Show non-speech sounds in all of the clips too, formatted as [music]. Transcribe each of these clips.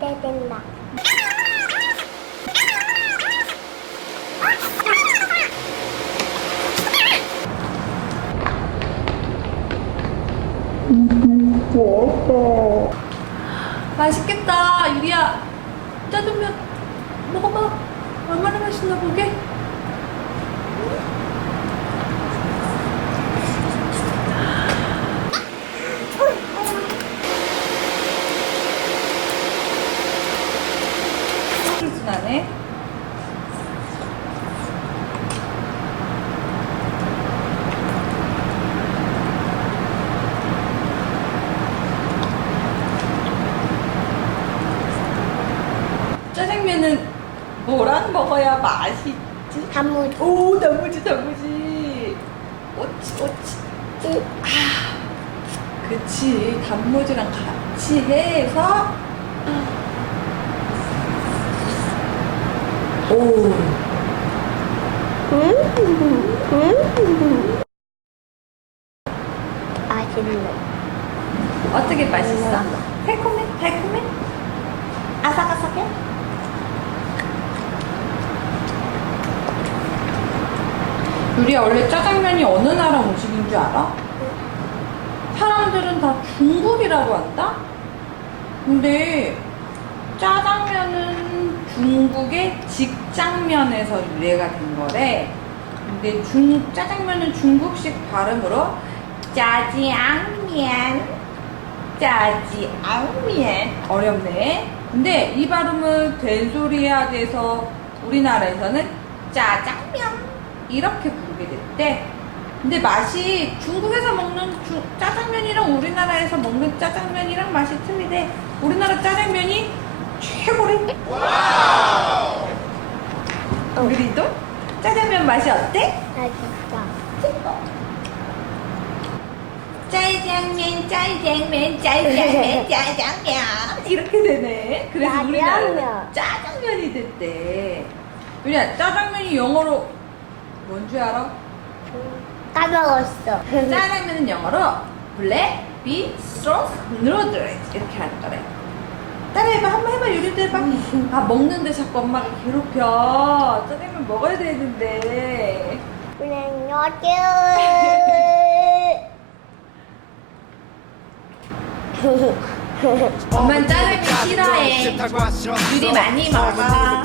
기대된다. 맛있겠다, 유리야. 짜장면 먹어봐. 얼마나 맛있나 보게. 소리 나네. 짜장면은 뭐랑 먹어야 맛있지? 단무지. 오, 단무지, 단무지. 오치, 오치. 아, 그치. 단무지랑 같이 해서. 오, 음, 음. 맛있네. 어떻게 맛있어? 달콤해? 달콤해? 아삭아삭해? 유리야 원래 짜장면이 어느 나라 음식인 줄 알아? 사람들은 다 중국이라고 한다? 근데 짜장면은 중국의 직장면에서 유래가 된 거래. 근데 중, 짜장면은 중국식 발음으로 짜지앙면 짜지앙면 어렵네. 근데 이 발음을 된소리 해야 돼서 우리나라에서는 짜장면 이렇게 부르게 됐대. 근데 맛이 중국에서 먹는 주- 짜장면이랑 우리나라에서 먹는 짜장면이랑 맛이 틀리대. 우리나라 짜장면이 최고래. 우리도 짜장면 맛이 어때? 맛있어. 짜장면, 짜장면, 짜장면, [laughs] 짜장면 이렇게 되네. 그래서 우리나라는 짜장면. 짜장면이 됐대. 우리야 짜장면이 영어로 뭔지 알아? 까먹었어. 짜장면은 영어로 소스 누들 이렇게 하는 거래. 따라해봐 한번 해봐 유리도 해봐. 아 먹는데 자꾸 엄마가 괴롭혀. 짜장면 먹어야 되는데. 그냥 여기. [laughs] 엄마는 짜장면 싫어해. 유리 많이 먹어.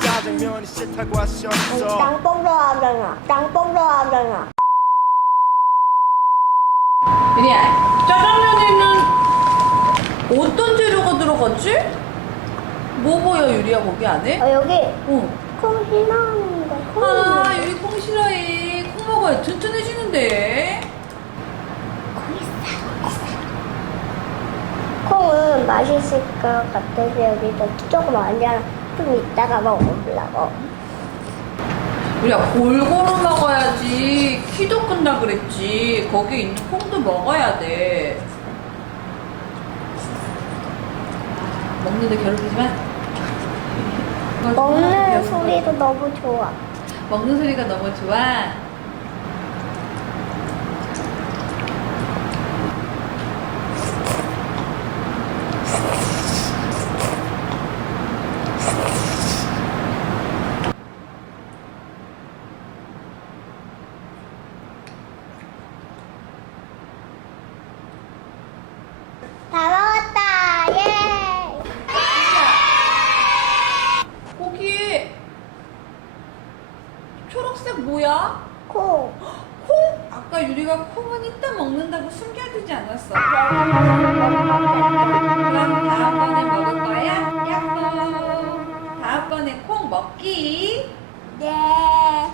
짬뽕 좋아하잖아. 짬뽕 좋아하잖아. 유리야 짜장면에는 어떤 재료가 들어갔지? 뭐 보여 유리야 거기 안에? 어, 여기 어. 콩 싫어하는데. 콩. 아 유리 콩 싫어해. 콩 먹어야 튼튼해지는데. 맛있을 것 같아서 여기서 조금 아니야. 좀 이따가 먹어보려고. 우리가 골고루 먹어야지 키도 큰다 그랬지 거기에 있는 콩도 먹어야 돼 먹는데 괴롭히지만 먹는 소리도 너무 좋아. 먹는 소리가 너무 좋아 다 먹었다. 예. 거기 초록색 뭐야? 콩. 콩? 아까 유리가 콩은 이따 먹는다고 숨겨두지 않았어 그럼 다음번에 먹을 거야? 야호 다음번에 콩 먹기 네.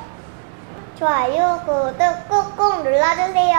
좋아요, 구독 꾹꾹 눌러주세요.